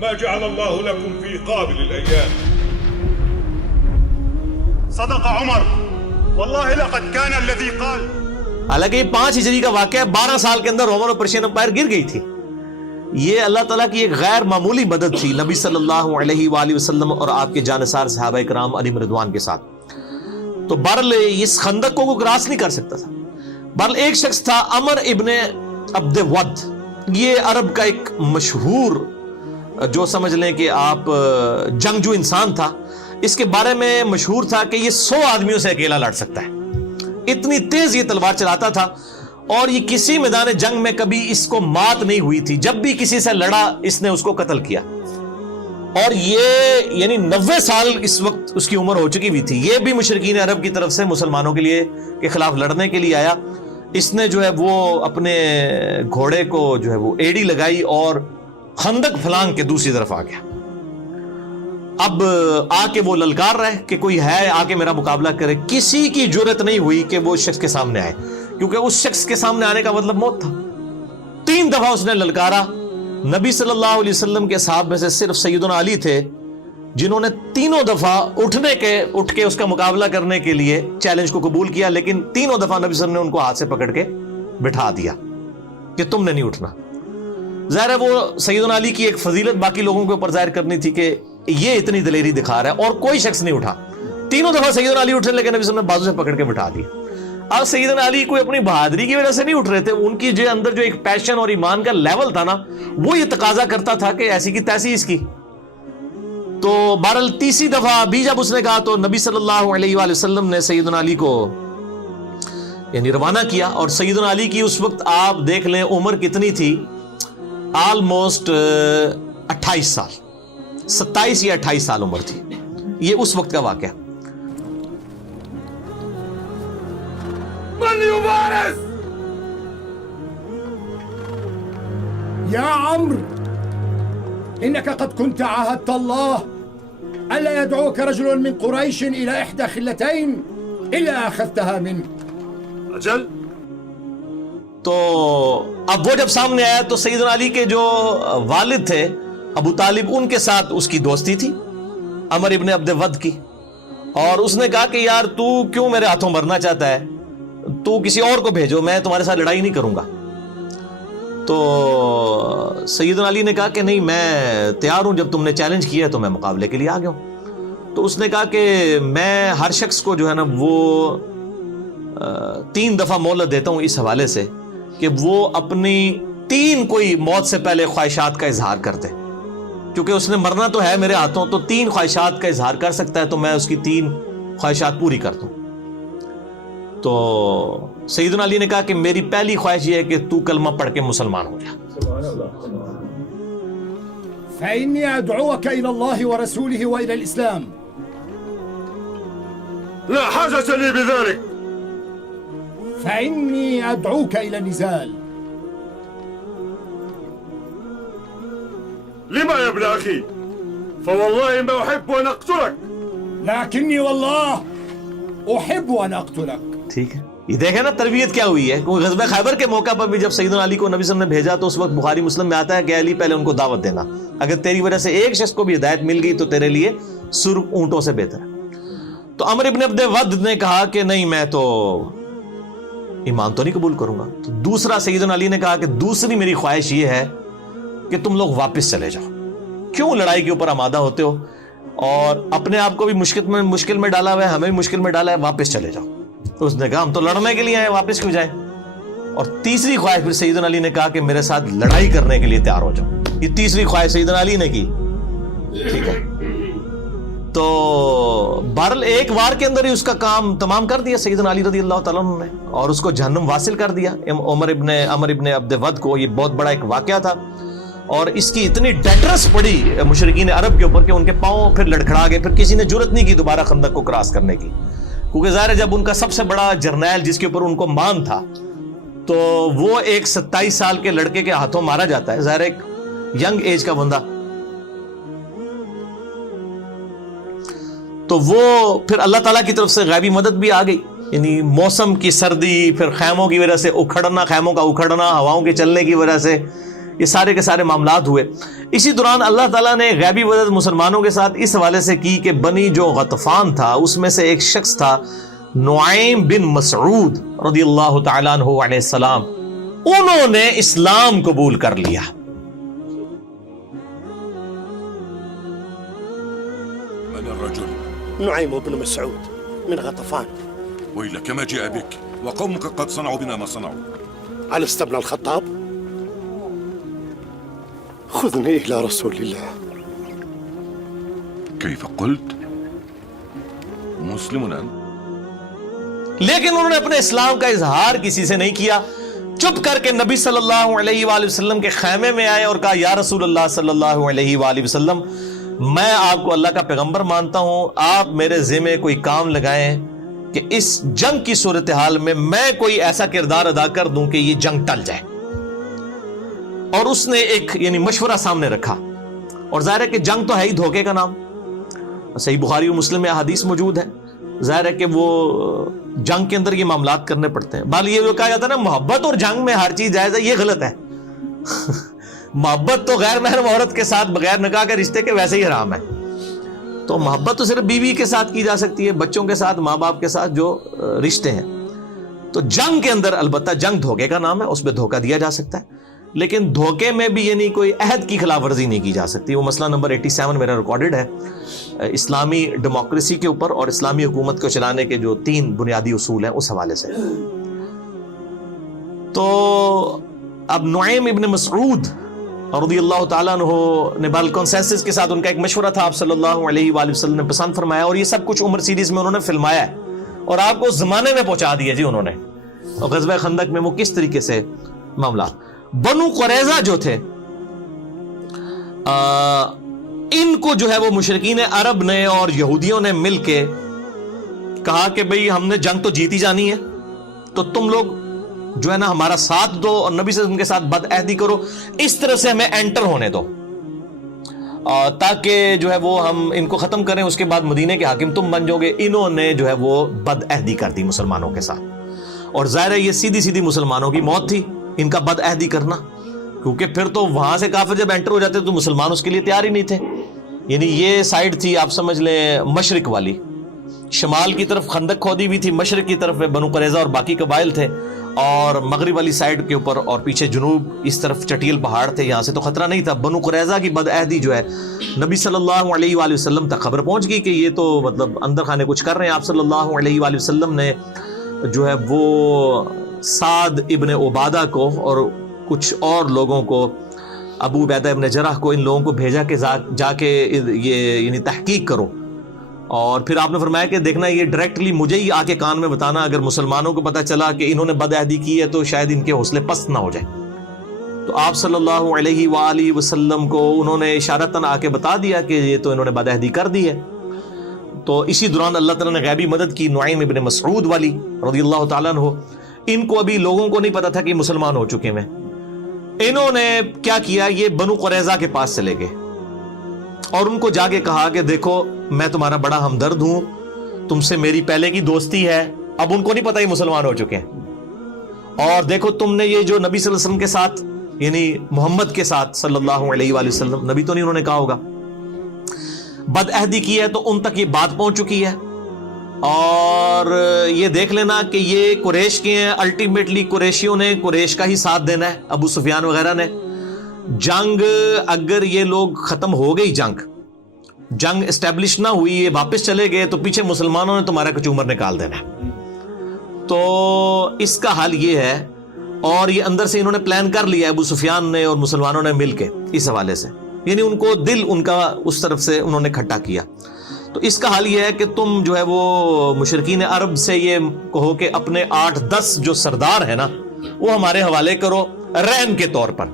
ما جعل الله لكم في قابل الأيام. صدق عمر والله لقد كان الذي قال. حالانکہ یہ 5 ہجری کا واقعہ ہے، 12 سال کے اندر رومن اور پرشین امپائر گر گئی تھی. یہ اللہ تعالیٰ کی ایک غیر معمولی مدد تھی نبی صلی اللہ علیہ وآلہ وسلم اور آپ کے جانثار صحابہ کرام علیہم رضوان کے ساتھ. تو بہرحال اس خندق کو کراس نہیں کر سکتا تھا. بہرحال ایک شخص تھا عمر ابن عبد ود، یہ عرب کا ایک مشہور جو سمجھ لیں کہ آپ جنگجو انسان تھا. اس کے بارے میں مشہور تھا کہ یہ 100 آدمیوں سے اکیلا لڑ سکتا ہے، اتنی تیز یہ تلوار چلاتا تھا، اور یہ کسی میدان جنگ میں کبھی اس کو مات نہیں ہوئی تھی. جب بھی کسی سے لڑا اس نے اس کو قتل کیا. اور یہ یعنی 90 سال اس وقت اس کی عمر ہو چکی ہوئی تھی. یہ بھی مشرکین عرب کی طرف سے مسلمانوں کے لیے کے خلاف لڑنے کے لیے آیا. اس نے جو ہے وہ اپنے گھوڑے کو جو ہے وہ ایڑی لگائی اور خندق پھلانگ کے دوسری طرف آ گیا. اب آ کے وہ للکار رہے کہ کوئی ہے آ کے میرا مقابلہ کرے. کسی کی جرت نہیں ہوئی کہ وہ شخص کے سامنے آئے، کیونکہ اس شخص کے سامنے آنے کا مطلب موت تھا. 3 دفعہ اس نے للکارا. نبی صلی اللہ علیہ وسلم کے صحابہ میں سے صرف سیدنا علی تھے جنہوں نے 3 دفعہ اٹھ کے اس کا مقابلہ کرنے کے لیے چیلنج کو قبول کیا، لیکن 3 دفعہ نبی صلی اللہ علیہ وسلم نے ان کو ہاتھ سے پکڑ کے بٹھا دیا کہ تم نے نہیں اٹھنا. ظاہر ہے وہ سیدنا علی کی ایک فضیلت باقی لوگوں کے اوپر ظاہر کرنی تھی کہ یہ اتنی دلیری دکھا رہا ہے، اور کوئی شخص نہیں اٹھا. 3 دفعہ سیدنا علی اٹھے، لیکن نبی صلی اللہ علیہ وسلم نے بازو سے پکڑ کے بٹھا دیا. اب سیدنا علی کوئی اپنی بہادری کی وجہ سے نہیں اٹھ رہے تھے، ان کی جو اندر جو ایک پیشن اور ایمان کا لیول تھا نا، وہ یہ تقاضا کرتا تھا کہ ایسی کی تیسی اس کی. تو بہرحال 3 دفعہ بھی جب اس نے کہا تو نبی صلی اللہ علیہ وآلہ وسلم نے سیدنا علی کو یعنی روانہ کیا. اور سیدنا علی کی اس وقت آپ دیکھ لیں عمر کتنی تھی، آلموسٹ 28 سال، 27 یا 28 سال عمر تھی. یہ اس وقت کا واقعہ. من يبارز؟ يا عمرو إنك قد كنت عاهدت الله ألا يدعوك رجل من قريش إلى إحدى خلتين إلا أخذتها منه. أجل. تو اب وہ جب سامنے آیا تو سیدنا علی کے جو والد تھے ابو طالب، ان کے ساتھ اس کی دوستی تھی عمر ابن عبد ود کی. اور اس نے کہا کہ یار تو کیوں میرے ہاتھوں مرنا چاہتا ہے، تو کسی اور کو بھیجو، میں تمہارے ساتھ لڑائی نہیں کروں گا. تو سیدنا علی نے کہا کہ نہیں، میں تیار ہوں، جب تم نے چیلنج کیا ہے تو میں مقابلے کے لیے آ گیا ہوں. تو اس نے کہا کہ میں ہر شخص کو جو ہے نا وہ 3 دفعہ مہلت دیتا ہوں اس حوالے سے کہ وہ اپنی 3 کوئی موت سے پہلے خواہشات کا اظہار کر دے، کیونکہ اس نے مرنا تو ہے میرے ہاتھوں، تو 3 خواہشات کا اظہار کر سکتا ہے، تو میں اس کی 3 خواہشات پوری کر دوں. تو سیدنا علی نے کہا کہ میری پہلی خواہش یہ ہے کہ تو کلمہ پڑھ کے مسلمان ہو جا. فإني أدعوك إلى الله ورسوله وإلى الإسلام. لا حاجة لي بذلك. فإني أدعوك إلى النزال. لما يا ابن أخي؟ فوالله ما أحب أن أقتلك. لكني والله أحب أن أقتلك. ٹھیک ہے، یہ دیکھیں نا تربیت کیا ہوئی ہے. غزوہ خیبر کے موقع پر بھی جب سیدنا علی کو نبی صلی اللہ علیہ وسلم نے بھیجا تو اس وقت بخاری مسلم میں آتا ہے کہ علی پہلے ان کو دعوت دینا، اگر تیری وجہ سے ایک شخص کو بھی ہدایت مل گئی تو تیرے لیے سرخ اونٹوں سے بہتر ہے. تو عمر ابن عبد ود نے کہا کہ نہیں، میں تو ایمان تو نہیں قبول کروں گا. تو دوسرا سیدنا علی نے کہا کہ دوسری میری خواہش یہ ہے کہ تم لوگ واپس چلے جاؤ، کیوں لڑائی کے اوپر آمادہ ہوتے ہو، اور اپنے آپ کو بھی مشکل میں ڈالا ہوا ہے، ہمیں بھی مشکل میں ڈالا ہے، واپس چلے جاؤ. تو اس نے کہا ہم تو لڑنے کے لیے آئے، واپس کیوں جائیں. اور تیسری خواہش پھر سیدنا علی نے کہا کہ میرے ساتھ لڑائی کرنے کے لیے تیار ہو جاؤ. یہ تیسری خواہش سیدنا علی نے کی. ٹھیک ہے، تو بہرحال ایک وار کے اندر ہی اس کا کام تمام کر دیا سیدنا علی رضی اللہ تعالیٰ عنہ نے، اور اس کو جہنم واصل کر دیا عمر ابن عبد ود کو. یہ بہت بڑا ایک واقعہ تھا، اور اس کی اتنی ڈیٹرس پڑی مشرکین عرب کے اوپر کہ ان کے پاؤں پھر لڑکھڑا گئے. پھر کسی نے جرت نہیں کی دوبارہ خندق کو کراس کرنے کی، کیونکہ ظاہر ہے جب ان کا سب سے بڑا جرنیل جس کے اوپر ان کو مان تھا، تو وہ ایک 27 سال کے لڑکے کے ہاتھوں مارا جاتا ہے. ظاہر ایک ینگ ایج کا بندہ. تو وہ پھر اللہ تعالیٰ کی طرف سے غیبی مدد بھی آ گئی. یعنی موسم کی سردی، پھر خیموں کی وجہ سے اکھڑنا، خیموں کا اکھڑنا، ہواؤں کے چلنے کی وجہ سے یہ سارے کے سارے معاملات ہوئے. اسی دوران اللہ تعالیٰ نے غیبی مدد مسلمانوں کے ساتھ اس حوالے سے کی کہ بنی جو غطفان تھا اس میں سے ایک شخص تھا نعیم بن مسعود رضی اللہ تعالیٰ عنہ علیہ السلام، انہوں نے اسلام قبول کر لیا. من الرجل؟ نعيم بن مسعود من غطفان. ويلك ما جاء بك وقومك قد صنعوا بنا ما صنعوا. ألست ابن الخطاب؟ خذني إلى رسول الله. كيف قلت؟ مسلم أنت؟ لیکن انہوں نے اپنے اسلام کا اظہار کسی سے نہیں کیا. چپ کر کے نبی صلی اللہ علیہ وآلہ وسلم کے خیمے میں آئے اور کہا یا رسول اللہ صلی اللہ علیہ وآلہ وسلم، میں آپ کو اللہ کا پیغمبر مانتا ہوں، آپ میرے ذمہ کوئی کام لگائیں کہ اس جنگ کی صورتحال میں کوئی ایسا کردار ادا کر دوں کہ یہ جنگ ٹل جائے. اور اس نے ایک یعنی مشورہ سامنے رکھا. اور ظاہر ہے کہ جنگ تو ہے ہی دھوکے کا نام. صحیح بخاری و مسلم میں احادیث موجود ہے. ظاہر ہے کہ وہ جنگ کے اندر یہ معاملات کرنے پڑتے ہیں. بال یہ جو کہا جاتا ہے نا محبت اور جنگ میں ہر چیز جائز ہے، یہ غلط ہے. محبت تو غیر محرم عورت کے ساتھ بغیر نکاح کے رشتے کے ویسے ہی حرام ہے. تو محبت تو صرف بیوی کے ساتھ کی جا سکتی ہے، بچوں کے ساتھ، ماں باپ کے ساتھ جو رشتے ہیں. تو جنگ کے اندر البتہ جنگ دھوکے کا نام ہے، اس میں دھوکہ دیا جا سکتا ہے، لیکن دھوکے میں بھی یعنی کوئی عہد کی خلاف ورزی نہیں کی جا سکتی. وہ مسئلہ نمبر 87 میرا ریکارڈڈ ہے اسلامی ڈیموکریسی کے اوپر اور اسلامی حکومت کو چلانے کے جو 3 بنیادی اصول ہیں اس حوالے سے. تو اب نعیم ابن مسعود رضی اللہ تعالیٰ عنہ نے بال کنسنسس کے ساتھ ان کا ایک مشورہ تھا، آپ صلی اللہ علیہ وآلہ وسلم نے پسند فرمایا، اور یہ سب کچھ عمر سیریز میں انہوں نے فلمایا ہے اور آپ کو اس زمانے میں پہنچا دیا جی انہوں نے. اور غزوہ خندق میں وہ کس طریقے سے معاملات. بنو قریظہ جو تھے ان کو جو ہے وہ مشرکین عرب نے اور یہودیوں نے مل کے کہا کہ بھئی ہم نے جنگ تو جیتی جانی ہے، تو تم لوگ جو ہے نا ہمارا ساتھ دو اور نبی صلی اللہ علیہ وسلم کے ساتھ بد عہدی کرو، اس طرح سے ہمیں انٹر ہونے دو تاکہ جو ہے وہ ہم ان کو ختم کریں، اس کے بعد مدینے کے حاکم تم بن جاؤ گے. انہوں نے جو ہے وہ بد عہدی کر دی مسلمانوں کے ساتھ. اور ظاہر ہے یہ سیدھی سیدھی مسلمانوں کی موت تھی ان کا بد عہدی کرنا، کیونکہ پھر تو وہاں سے کافر جب انٹر ہو جاتے تو مسلمان اس کے لیے تیار ہی نہیں تھے. یعنی یہ سائیڈ تھی آپ سمجھ لیں مشرق والی، شمال کی طرف خندق کھودی ہوئی تھی، مشرق کی طرف بنو قریظہ اور باقی قبائل تھے، اور مغرب والی سائیڈ کے اوپر اور پیچھے جنوب اس طرف چٹیل پہاڑ تھے، یہاں سے تو خطرہ نہیں تھا. بنو قریظہ کی بد عہدی جو ہے نبی صلی اللہ علیہ وآلہ وسلم تک خبر پہنچ گئی کہ یہ تو مطلب اندر خانے کچھ کر رہے ہیں. آپ صلی اللہ علیہ وآلہ وسلم نے جو ہے وہ سعد ابن عبادہ کو اور کچھ اور لوگوں کو، ابو عبیدہ ابن جرح کو، ان لوگوں کو بھیجا کہ جا کے یہ یعنی تحقیق کرو. اور پھر آپ نے فرمایا کہ دیکھنا یہ ڈائریکٹلی مجھے ہی آ کے کان میں بتانا، اگر مسلمانوں کو پتہ چلا کہ انہوں نے بد عہدی کی ہے تو شاید ان کے حوصلے پست نہ ہو جائے. تو آپ صلی اللہ علیہ وآلہ وسلم کو انہوں نے اشارتاً آ کے بتا دیا کہ یہ تو انہوں نے بد عہدی کر دی ہے. تو اسی دوران اللہ تعالیٰ نے غیبی مدد کی نعیم ابن مسعود والی رضی اللہ تعالیٰ عنہ. ان کو ابھی لوگوں کو نہیں پتا تھا کہ مسلمان ہو چکے ہیں. انہوں نے کیا کیا، یہ بنو قریظہ کے پاس چلے گئے اور ان کو جا کے کہا کہ دیکھو میں تمہارا بڑا ہمدرد ہوں، تم سے میری پہلے کی دوستی ہے. اب ان کو نہیں پتا یہ مسلمان ہو چکے ہیں، اور دیکھو تم نے یہ جو نبی صلی اللہ علیہ وسلم کے ساتھ یعنی محمد کے ساتھ صلی اللہ علیہ وآلہ وسلم، نبی تو نہیں انہوں نے کہا ہوگا، بد عہدی کی ہے، تو ان تک یہ بات پہنچ چکی ہے. اور یہ دیکھ لینا کہ یہ قریش کے ہیں، الٹیمیٹلی قریشیوں نے قریش کا ہی ساتھ دینا ہے، ابو سفیان وغیرہ نے. جنگ اگر یہ لوگ ختم ہو گئی، جنگ اسٹیبلش نہ ہوئی، یہ واپس چلے گئے، تو پیچھے مسلمانوں نے تمہارا کچومر نکال دینا ہے. تو اس کا حل یہ ہے، اور یہ اندر سے انہوں نے پلان کر لیا ابو سفیان نے اور مسلمانوں نے مل کے اس حوالے سے، یعنی ان کو دل ان کا اس طرف سے انہوں نے کھٹا کیا. تو اس کا حل یہ ہے کہ تم جو ہے وہ مشرکین عرب سے یہ کہو کہ اپنے 8-10 جو سردار ہیں نا وہ ہمارے حوالے کرو رہن کے طور پر.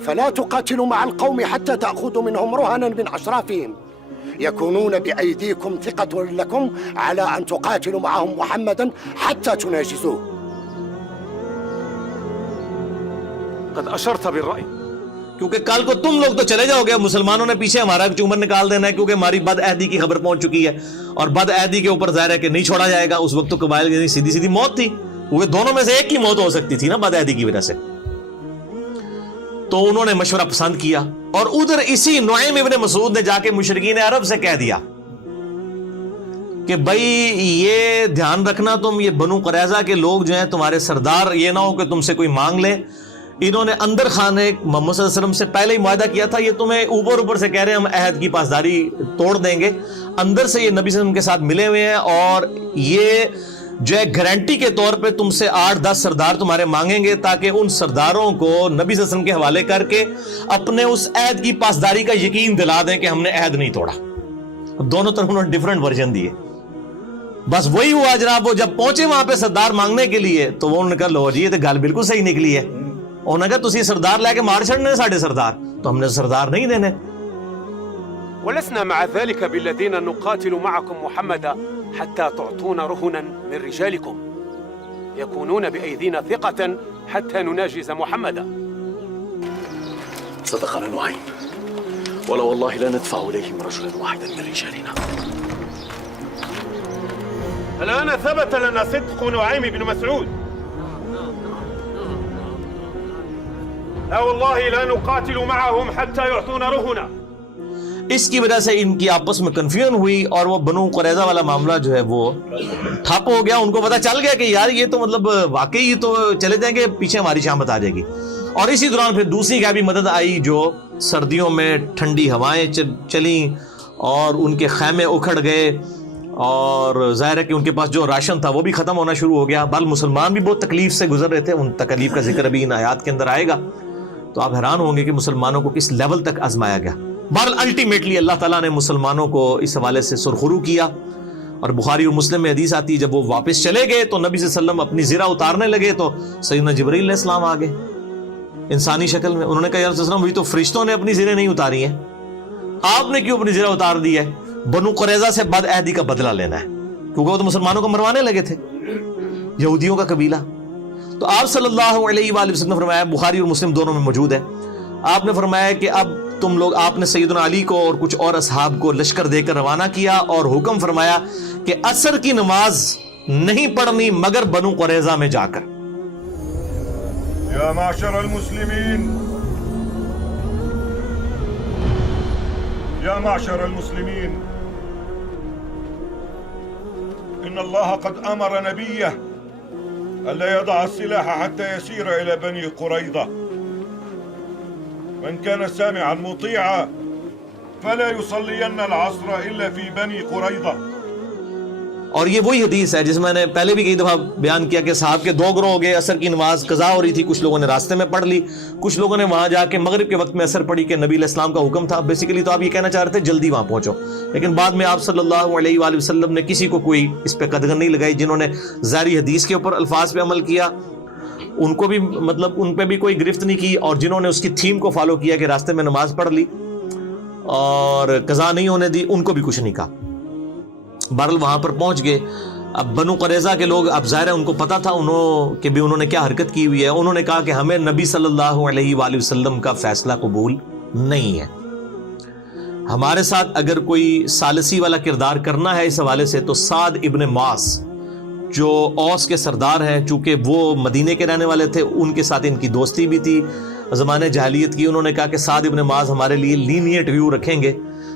فلا تقاتلوا مع القوم حتى تأخذوا منهم رهنا من أشرافهم يكونون بأيديكم ثقة لكم على أن تقاتلوا معهم محمدا حتى تناجزوه. قد أشرت بالرأي. کیونکہ کل کو تم لوگ تو چلے جاؤ گے, مسلمانوں نے پیچھے ہمارا چومر نکال دینا ہے, کیونکہ ہماری بد عہدی کی خبر پہنچ چکی ہے, اور بد عہدی کے اوپر ظاہر ہے کہ نہیں چھوڑا جائے گا. اس وقت تو قبائل کی سیدھی سیدھی موت تھی, کیونکہ دونوں میں سے ایک کی موت ہو سکتی تھی نا بد عہدی کی وجہ سے. تو انہوں نے مشورہ پسند کیا, اور ادھر اسی نعیم ابن مسعود نے جا کے مشرکین عرب سے کہہ دیا کہ بھائی یہ دھیان رکھنا تم, یہ بنو قریظہ کے لوگ جو ہیں تمہارے سردار, یہ نہ ہو کہ تم سے کوئی مانگ لے. انہوں نے اندر خانے محمد صلی اللہ علیہ وسلم سے پہلے ہی معاہدہ کیا تھا, یہ تمہیں اوپر سے کہہ رہے ہیں ہم عہد کی پاسداری توڑ دیں گے, اندر سے یہ نبی صلی اللہ علیہ وسلم کے ساتھ ملے ہوئے ہیں, اور یہ جو ہے گارنٹی کے طور پہ تم سے 8-10 سردار تمہارے مانگیں گے, تاکہ ان سرداروں کو نبی صلی اللہ علیہ وسلم کے حوالے کر کے اپنے اس عہد کی پاسداری کا یقین دلا دیں کہ ہم نے عہد نہیں توڑا. دونوں طرف انہوں نے ڈیفرنٹ ورژن دیے. بس وہی ہوا جناب, وہ جب پہنچے وہاں پہ سردار مانگنے کے لیے تو وہ انہوں نے کہا لو جی یہ تو گل بالکل صحیح نکلی ہے. انہوں نے کہا تسی سردار لے کے مار چھڑنے ساڑھے سردار, تو ہم نے سردار نہیں دینے. ولسنا مع ذلك بالذين نقاتل معكم محمدا حتى تعطون رهنا من رجالكم يكونون بأيدينا ثقة حتى نناجز محمدا. صدقنا نعيم, ولا والله لا ندفع إليهم رجلا واحدا من رجالنا. الآن ثبت لنا صدق نعيم بن مسعود. لا والله لا نقاتل معهم حتى يعطونا رهنا. اس کی وجہ سے ان کی آپس میں کنفیوژن ہوئی, اور وہ بنو قریظہ والا معاملہ جو ہے وہ ٹھپ ہو گیا. ان کو پتا چل گیا کہ یار یہ تو مطلب واقعی تو چلے جائیں گے, پیچھے ہماری شامت آ جائے گی. اور اسی دوران پھر دوسری غیبی مدد آئی, جو سردیوں میں ٹھنڈی ہوائیں چلیں اور ان کے خیمے اکھڑ گئے, اور ظاہر ہے کہ ان کے پاس جو راشن تھا وہ بھی ختم ہونا شروع ہو گیا. بل مسلمان بھی بہت تکلیف سے گزر رہے تھے, ان تکلیف کا ذکر ابھی ان آیات کے اندر آئے گا, تو آپ حیران ہوں گے کہ مسلمانوں کو کس لیول تک آزمایا گیا. بہرحال الٹیمیٹلی اللہ تعالیٰ نے مسلمانوں کو اس حوالے سے سرخرو کیا. اور بخاری اور مسلم میں حدیث آتی ہے, جب وہ واپس چلے گئے تو نبی صلی اللہ علیہ وسلم اپنی زرہ اتارنے لگے تو سیدنا جبرائیل علیہ السلام آ گئے انسانی شکل میں. انہوں نے کہا یا رسول اللہ, وہی تو فرشتوں نے اپنی زرہیں نہیں اتاری ہیں, آپ نے کیوں اپنی زرہ اتار دی ہے؟ بنو قریظہ سے بد عہدی کا بدلہ لینا ہے, کیونکہ وہ تو مسلمانوں کو مروانے لگے تھے, یہودیوں کا قبیلہ. تو آپ صلی اللہ علیہ وآلہ وسلم نے فرمایا, بخاری اور مسلم دونوں میں موجود ہے, آپ نے فرمایا کہ اب تم لوگ, آپ نے سیدنا علی کو اور کچھ اور اصحاب کو لشکر دے کر روانہ کیا, اور حکم فرمایا کہ عصر کی نماز نہیں پڑھنی مگر بنو قریظہ میں جا کر. يا معشر المسلمين يا معشر المسلمين إن الله قد أمر نبيه ألا يضع السلاح حتى يسير إلى بني قريظة. من كان سامعا مطيعا فلا يصلين العصر إلا في بني قريظة. اور یہ وہی حدیث ہے جس میں نے پہلے بھی کئی دفعہ بیان کیا کہ صحابہ کے 2 گروہ ہو گئے, عصر کی نماز قضا ہو رہی تھی, کچھ لوگوں نے راستے میں پڑھ لی, کچھ لوگوں نے وہاں جا کے مغرب کے وقت میں عصر پڑھی کہ نبی علیہ السلام کا حکم تھا. بیسیکلی تو آپ یہ کہنا چاہ رہے تھے جلدی وہاں پہنچو, لیکن بعد میں آپ صلی اللہ علیہ وآلہ وسلم نے کسی کو کوئی اس پہ قدغن نہیں لگائی. جنہوں نے ظاہری حدیث کے اوپر الفاظ پہ عمل کیا ان کو بھی مطلب ان پہ بھی کوئی گرفت نہیں کی, اور جنہوں نے اس کی تھیم کو فالو کیا کہ راستے میں نماز پڑھ لی اور قضا نہیں ہونے دی, ان کو بھی کچھ نہیں کہا. بہرحال وہاں پر پہنچ گئے. اب بنو قریظہ کے لوگ, اب ظاہر ہے ان کو پتا تھا انہوں نے کیا حرکت کی ہوئی ہے. انہوں نے کہا کہ ہمیں نبی صلی اللہ علیہ وآلہ وسلم کا فیصلہ قبول نہیں ہے, ہمارے ساتھ اگر کوئی ثالثی والا کردار کرنا ہے اس حوالے سے تو سعد ابن معاذ جو اوس کے سردار ہیں, چونکہ وہ مدینے کے رہنے والے تھے, ان کے ساتھ ان کی دوستی بھی تھی زمانے جاہلیت کی. انہوں نے کہا کہ سعد ابن معاذ ہمارے لیے لینیٹ ویو رکھیں گے,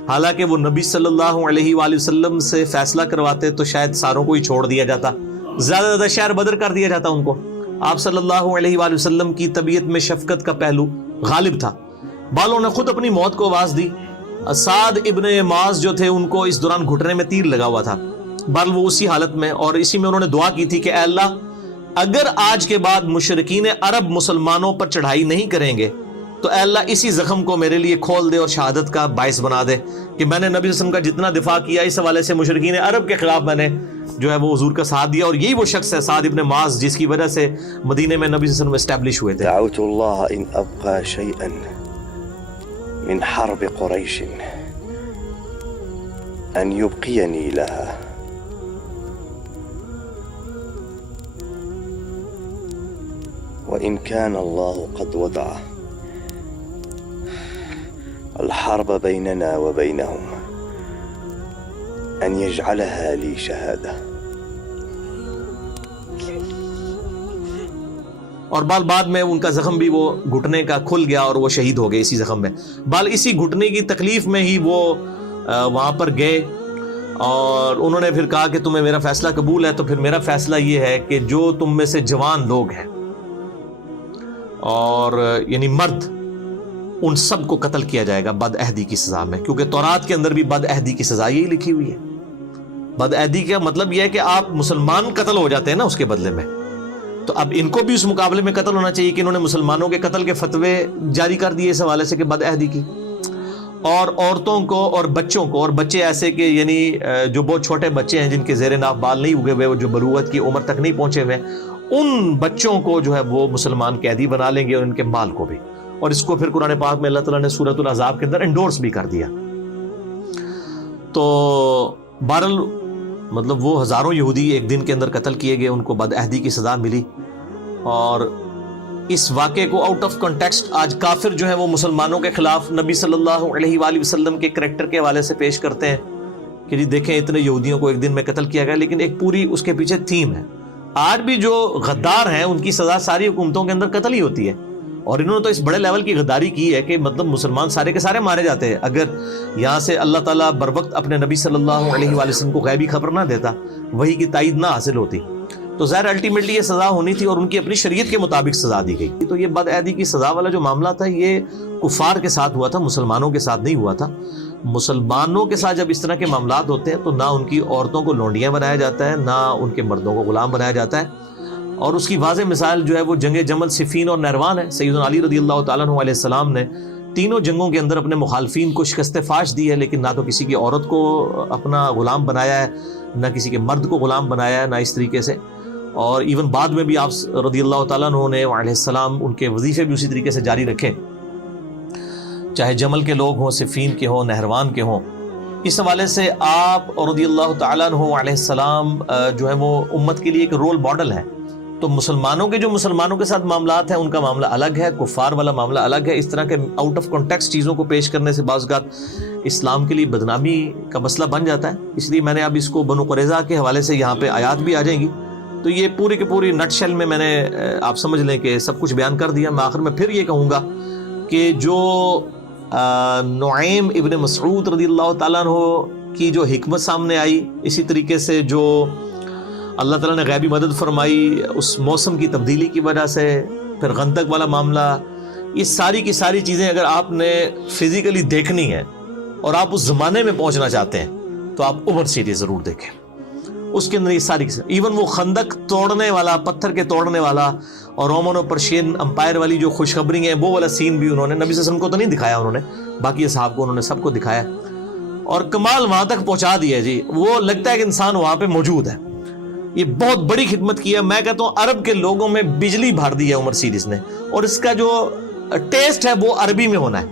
حالانکہ وہ نبی صلی اللہ علیہ وآلہ وسلم سے فیصلہ کرواتے تو شاید ساروں کو ہی چھوڑ دیا جاتا, زیادہ زیادہ شہر بدر کر دیا جاتا ان کو. آپ صلی اللہ علیہ وآلہ وسلم کی طبیعت میں شفقت کا پہلو غالب تھا. بالوں نے خود اپنی موت کو آواز دی. سعد ابن معاذ جو تھے ان کو اس دوران گھٹنے میں تیر لگا ہوا تھا, بہرحال وہ اسی حالت میں, اور اسی میں انہوں نے دعا کی تھی کہ اے اللہ اگر آج کے بعد مشرکین عرب مسلمانوں پر چڑھائی نہیں کریں گے تو اے اللہ اسی زخم کو میرے لیے کھول دے اور شہادت کا باعث بنا دے کہ میں نے نبی صلی اللہ علیہ وسلم کا جتنا دفاع کیا اس حوالے سے مشرکین عرب کے خلاف میں نے جو ہے وہ حضور کا ساتھ دیا. اور یہی وہ شخص ہے سعد ابن معاذ جس کی وجہ سے مدینے میں نبی صلی اللہ علیہ وسلم اسٹیبلش ہوئے تھے. دعوت اللہ ان ابقى شيئا من حرب قريش ان يبقيني لها وإن كان الله قد وضعه الحرب بيننا وبينهم أن يجعلها لي شهادة. اور بعد میں ان کا زخم بھی وہ گھٹنے کا کھل گیا اور وہ شہید ہو گئے اسی زخم میں. اسی گھٹنے کی تکلیف میں ہی وہ وہاں پر گئے اور انہوں نے پھر کہا کہ تمہیں میرا فیصلہ قبول ہے تو پھر میرا فیصلہ یہ ہے کہ جو تم میں سے جوان لوگ ہیں اور یعنی مرد، ان سب کو قتل کیا جائے گا بد عہدی کی سزا میں، کیونکہ تورات کے اندر بھی بد عہدی کی سزا یہی لکھی ہوئی ہے. بد عہدی کا مطلب یہ ہے کہ آپ مسلمان قتل ہو جاتے ہیں نا اس کے بدلے میں، تو اب ان کو بھی اس مقابلے میں قتل ہونا چاہیے کہ انہوں نے مسلمانوں کے قتل کے فتوے جاری کر دیے اس حوالے سے کہ بد عہدی کی. اور عورتوں کو اور بچوں کو، اور بچے ایسے کہ یعنی جو بہت چھوٹے بچے ہیں جن کے زیر ناف بال نہیں اگے ہوئے، جو بلوغت کی عمر تک نہیں پہنچے ہوئے، ان بچوں کو جو ہے وہ مسلمان قیدی بنا لیں گے اور ان کے مال کو بھی. اور اس کو پھر قرآن پاک میں اللہ تعالیٰ نے سورۃ الاحزاب کے اندر انڈورس بھی کر دیا. تو بہرحال مطلب وہ ہزاروں یہودی ایک دن کے اندر قتل کیے گئے، ان کو بد عہدی کی سزا ملی. اور اس واقعے کو آؤٹ آف کنٹیکسٹ آج کافر جو ہیں وہ مسلمانوں کے خلاف نبی صلی اللہ علیہ وآلہ وسلم کے کریکٹر کے حوالے سے پیش کرتے ہیں کہ جی دیکھیں اتنے یہودیوں کو ایک دن میں قتل کیا گیا، لیکن ایک پوری اس کے پیچھے تھیم ہے. آج بھی جو غدار ہیں ان کی سزا ساری حکومتوں کے اندر قتل ہی ہوتی ہے، اور انہوں نے تو اس بڑے لیول کی غداری کی ہے کہ مطلب مسلمان سارے کے سارے مارے جاتے ہیں. اگر یہاں سے اللہ تعالیٰ بر وقت اپنے نبی صلی اللہ علیہ وآلہ وسلم کو غیبی خبر نہ دیتا، وحی کی تائید نہ حاصل ہوتی، تو ظاہر الٹیمیٹلی یہ سزا ہونی تھی اور ان کی اپنی شریعت کے مطابق سزا دی گئی. تو یہ بد عہدی کی سزا والا جو معاملہ تھا یہ کفار کے ساتھ ہوا تھا، مسلمانوں کے ساتھ نہیں ہوا تھا. مسلمانوں کے ساتھ جب اس طرح کے معاملات ہوتے ہیں تو نہ ان کی عورتوں کو لونڈیاں بنایا جاتا ہے، نہ ان کے مردوں کو غلام بنایا جاتا ہے. اور اس کی واضح مثال جو ہے وہ جنگ جمل، صفین اور نہروان ہے. سیدنا علی رضی اللہ تعالیٰ عنہ علیہ السلام نے تینوں جنگوں کے اندر اپنے مخالفین کو شکست فاش دی ہے، لیکن نہ تو کسی کی عورت کو اپنا غلام بنایا ہے، نہ کسی کے مرد کو غلام بنایا ہے، نہ اس طریقے سے. اور ایون بعد میں بھی آپ رضی اللہ تعالیٰ عنہ نے علیہ السلام ان کے وظیفے بھی اسی طریقے سے جاری رکھے، چاہے جمل کے لوگ ہوں، صفین کے ہوں، نہروان کے ہوں. اس حوالے سے آپ رضی اللہ تعالیٰ عنہ علیہ السلام جو ہے وہ امت کے لیے ایک رول ماڈل ہے. تو مسلمانوں کے جو مسلمانوں کے ساتھ معاملات ہیں ان کا معاملہ الگ ہے، کفار والا معاملہ الگ ہے. اس طرح کے آؤٹ آف کانٹیکسٹ چیزوں کو پیش کرنے سے بعض اوقات اسلام کے لیے بدنامی کا مسئلہ بن جاتا ہے. اس لیے میں نے اب اس کو بنو قریظہ کے حوالے سے یہاں پہ آیات بھی آ جائیں گی، تو یہ پوری کی پوری نٹ شیل میں نے آپ سمجھ لیں کہ سب کچھ بیان کر دیا. میں آخر میں پھر یہ کہوں گا کہ جو نعیم ابن مسعود رضی اللہ تعالیٰ عنہ کی جو حکمت سامنے آئی، اسی طریقے سے جو اللہ تعالیٰ نے غیبی مدد فرمائی اس موسم کی تبدیلی کی وجہ سے، پھر خندق والا معاملہ، یہ ساری کی ساری چیزیں اگر آپ نے فزیکلی دیکھنی ہے اور آپ اس زمانے میں پہنچنا چاہتے ہیں تو آپ عمر سیریز ضرور دیکھیں. اس کے اندر یہ ساری ایون وہ خندق توڑنے والا، پتھر کے توڑنے والا اور رومن اور پرشین امپائر والی جو خوشخبری ہیں، وہ والا سین بھی انہوں نے نبی صلی اللہ علیہ وسلم کو تو نہیں دکھایا، انہوں نے باقی اصحاب کو انہوں نے سب کو دکھایا اور کمال وہاں تک پہنچا دیا. جی وہ لگتا ہے کہ انسان وہاں پہ موجود ہے. یہ بہت بڑی خدمت کی ہے. میں کہتا ہوں عرب کے لوگوں میں بجلی بھر دی ہے عمر سیریز نے، اور اس کا جو ٹیسٹ ہے وہ عربی میں ہونا ہے.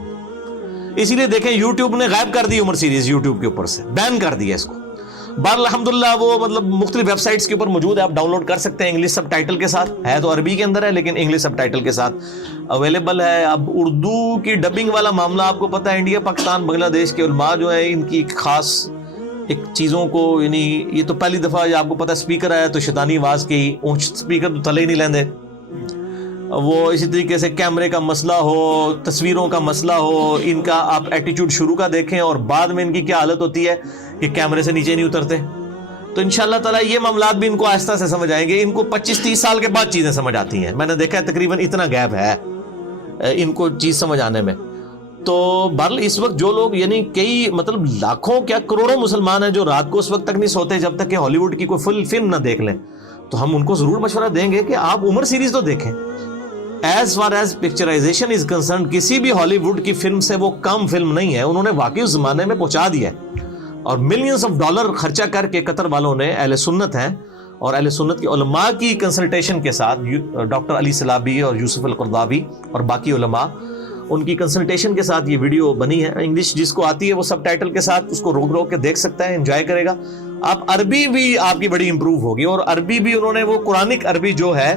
اسی لیے دیکھیں یوٹیوب نے غائب کر دی عمر سیریز، یوٹیوب کے اوپر سے بین کر دیا اس کو. بہرحال الحمدللہ وہ مطلب مختلف ویب سائٹس کے اوپر موجود ہے، آپ ڈاؤن لوڈ کر سکتے ہیں انگلش سب ٹائٹل کے ساتھ. ہے تو عربی کے اندر ہے لیکن انگلش سب ٹائٹل کے ساتھ اویلیبل ہے. اب اردو کی ڈبنگ والا معاملہ آپ کو پتہ ہے، انڈیا پاکستان بنگلہ دیش کے علماء جو ہیں ان کی ایک خاص ایک چیزوں کو، یعنی یہ تو پہلی دفعہ آپ کو پتہ اسپیکر آیا تو شیطانی آواز کی اونچ اسپیکر تو تھلے ہی نہیں لیندے. وہ اسی طریقے سے کیمرے کا مسئلہ ہو، تصویروں کا مسئلہ ہو، ان کا آپ ایٹیچیوڈ شروع کا دیکھیں اور بعد میں ان کی کیا حالت ہوتی ہے کہ کیمرے سے نیچے نہیں اترتے. تو انشاءاللہ تعالیٰ یہ معاملات بھی ان کو آہستہ سے سمجھ آئیں گے. ان کو 25-30 سال کے بعد چیزیں سمجھ آتی ہیں. میں نے دیکھا ہے تقریباً اتنا گیپ ہے ان کو چیز سمجھ آنے میں. تو بہرحال اس وقت جو لوگ یعنی کئی مطلب لاکھوں کیا کروڑوں مسلمان ہیں جو رات کو اس وقت تک نہیں سوتے جب تک کہ ہالی ووڈ کی کوئی فل فلم نہ دیکھ لیں، تو ہم ان کو ضرور مشورہ دیں گے کہ آپ عمر سیریز تو دیکھیں. As far as picturisation is concerned کسی بھی ہالی ووڈ کی فلم سے وہ کم فلم نہیں ہے. انہوں نے واقعی اس زمانے میں پہنچا دیا ہے اور ملینز آف ڈالر خرچہ کر کے قطر والوں نے، اہل سنت ہیں اور اہل سنت کے علماء کی کنسلٹیشن کے ساتھ، ڈاکٹر علی سلابی اور یوسف القرضاوی اور باقی علماء، ان کی کنسلٹیشن کے ساتھ یہ ویڈیو بنی ہے. انگلش جس کو آتی ہے وہ سب ٹائٹل کے ساتھ اس کو روک کے دیکھ سکتا ہے، انجوائے کرے گا. آپ عربی بھی آپ کی بڑی امپروو ہوگی، اور عربی بھی انہوں نے وہ قرآنک عربی جو ہے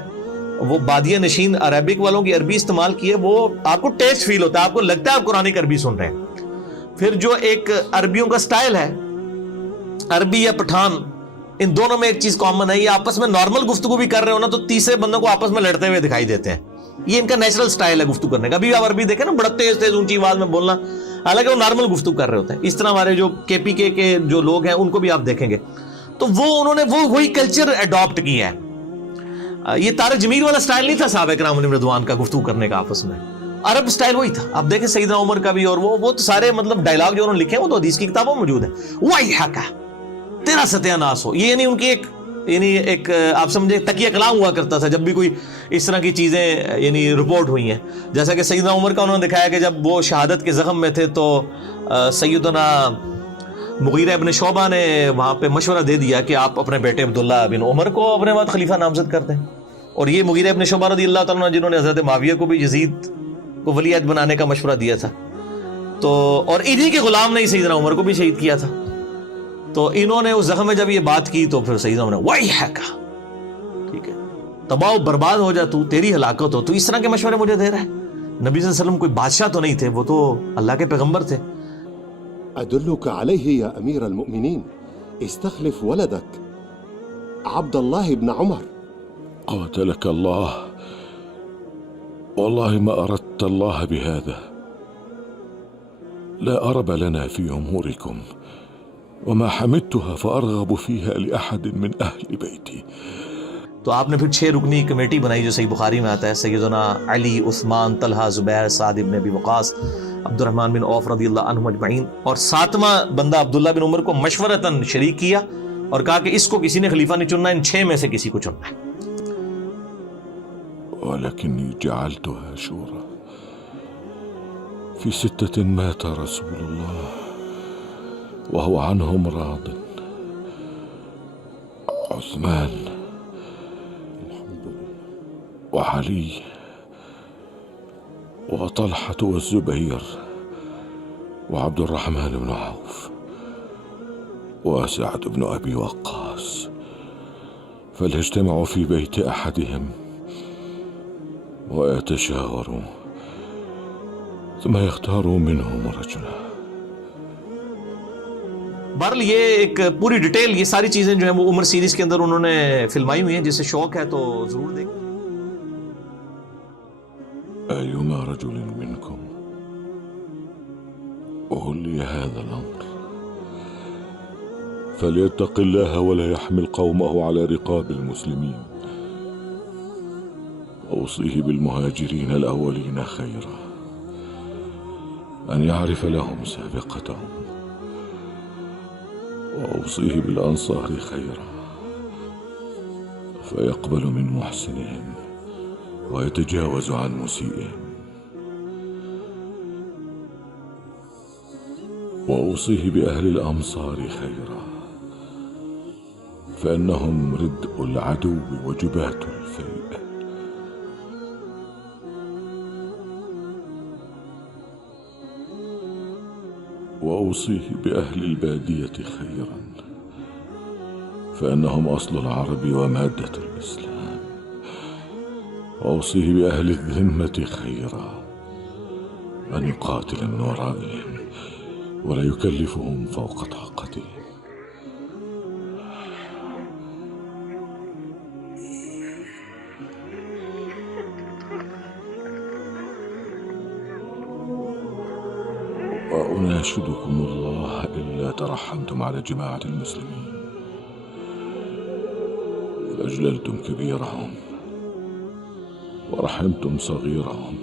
وہ بادیہ نشین عربک والوں کی عربی استعمال کی ہے، وہ آپ کو ٹیسٹ فیل ہوتا ہے، آپ کو لگتا ہے آپ قرآنک عربی سن رہے ہیں. پھر جو ایک عربیوں کا سٹائل ہے، عربی یا پٹھان، ان دونوں میں ایک چیز کامن ہے، یہ آپس میں نارمل گفتگو بھی کر رہے ہو نا تو تیسرے بندوں کو آپس میں لڑتے ہوئے دکھائی دیتے ہیں. یہ ان کا نیچرل سٹائل ہے گفتگو کرنے کا. ابھی آپ عربی دیکھیں نا، بڑا تیز تیز اونچی آواز میں بولنا، حالانکہ وہ نارمل گفتگو کر رہے ہوتے ہیں. اس طرح ہمارے جو KPK کے جو لوگ ہیں ان کو بھی آپ دیکھیں گے تو انہوں نے وہی کلچر اڈاپٹ کیا ہے. یہ طارق جمیل والا سٹائل نہیں تھا صحابہ کرام علیہم رضوان کا گفتگو کرنے کا آپس میں، عرب سٹائل وہی تھا. آپ دیکھیں سیدنا عمر کا بھی، اور وہ تو سارے مطلب ڈائلاگ جو انہوں نے لکھے ہیں وہ تو حدیث کی کتابوں میں موجود ہے. وَيْحَكَ، تیرا ستیہ ناس ہو. یہ یعنی ان کی ایک آپ سمجھے تکیہ کلام ہوا کرتا تھا جب بھی کوئی اس طرح کی چیزیں یعنی رپورٹ ہوئی ہیں. جیسا کہ سیدنا عمر کا انہوں نے دکھایا کہ جب وہ شہادت کے زخم میں تھے تو سیدنا مغیرہ ابن شعبہ نے وہاں پہ مشورہ دے دیا کہ آپ اپنے بیٹے عبداللہ بن عمر کو اپنے بعد خلیفہ نامزد کر دیں. اور یہ مغیرہ ابن شعبہ رضی اللہ تعالیٰ عنہ جنہوں نے حضرت معاویہ کو بھی یزید کو ولی عہد بنانے کا مشورہ دیا تھا، تو اور انہی کے غلام نے ہی سیدنا عمر کو بھی شہید کیا تھا. تو انہوں نے اس زخم میں جب یہ بات کی تو پھر سیدنا عمر نے وَيْحَكَ، ٹھیک ہے، تباہ و برباد ہو جا تو، تیری ہلاکت ہو، تو اس طرح کے مشورے مجھے دے رہا ہے. نبی صلی اللہ علیہ وسلم کوئی بادشاہ تو نہیں تھے، وہ تو اللہ کے پیغمبر تھے. أدلك عليه يا أمير المؤمنين، استخلف ولدك عبد الله بن عمر. قاتلك الله، والله ما أردت الله بهذا. لا أرب لنا في أموركم، وما حمدتها فأرغب فيها لأحد من أهل بيتي. تو آپ نے پھر 6 رکنی کمیٹی بنائی جو صحیح بخاری میں آتا ہے. سیدنا علی، عثمان، طلحہ، زبیر، سعد بن ابی وقاص، عبد الرحمن بن عوف رضی اللہ عنہم اجمعین، اور 7واں بندہ عبداللہ بن عمر کو مشورتاً شریک کیا اور کہا کہ اس کو کسی نے خلیفہ نہیں چننا، ان 6 میں سے کسی کو چننا ہے. ولكني جعلتها شورى. في 6 مات رسول الله وهو عنهم راض: عثمان وعلي وطلحة والزبير وعبد الرحمن بن عوف وسعد بن أبي وقاص، فليجتمعوا في بيت أحدهم ويتشاوروا ثم يختاروا منهم رجلا. بہرحال یہ ایک پوری ڈیٹیل، یہ ساری چیزیں جو ہیں وہ عمر سیریز کے اندر انہوں نے فلمائی ہوئی ہیں. جسے شوق ہے تو ضرور دیکھیں. أيما رجل منكم ولي هذا الأمر فليتق الله ولا يحمل قومه على رقاب المسلمين، وأوصيه بالمهاجرين الأولين خيرا أن يعرف لهم سابقتهم، وأوصيه بالأنصار خيرا فيقبل من محسنهم ويتجاوز عن مسيئهم، وأوصيه بأهل الأمصار خيرا فإنهم ردء العدو وجبات الفيء، وأوصيه بأهل البادية خيرا فإنهم أصل العرب ومادة الإسلام، وأوصيه بأهل الذمة خيرا أن يقاتل من ورائهم ولا يكلفهم فوق طاقتهم. وأناشدكم الله إلا ترحمتم على جماعة المسلمين فأجللتم كبيرهم ورحمتم صغيرهم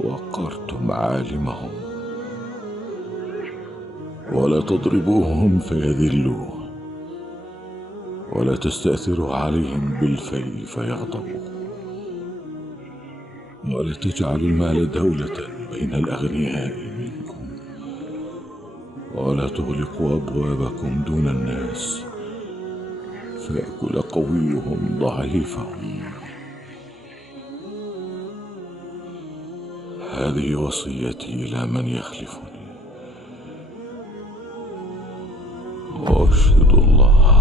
ووقرتم عالمهم، ولا تضربوهم فيذلوا ولا تستأثروا عليهم بالفيء فيغضبوا، ولا تجعلوا المال دولة بين الأغنياء منكم، ولا تغلقوا أبوابكم دون الناس فيأكل قويهم ضعيفهم. هذه وصيتي إلى من يخلفني، وأشهد الله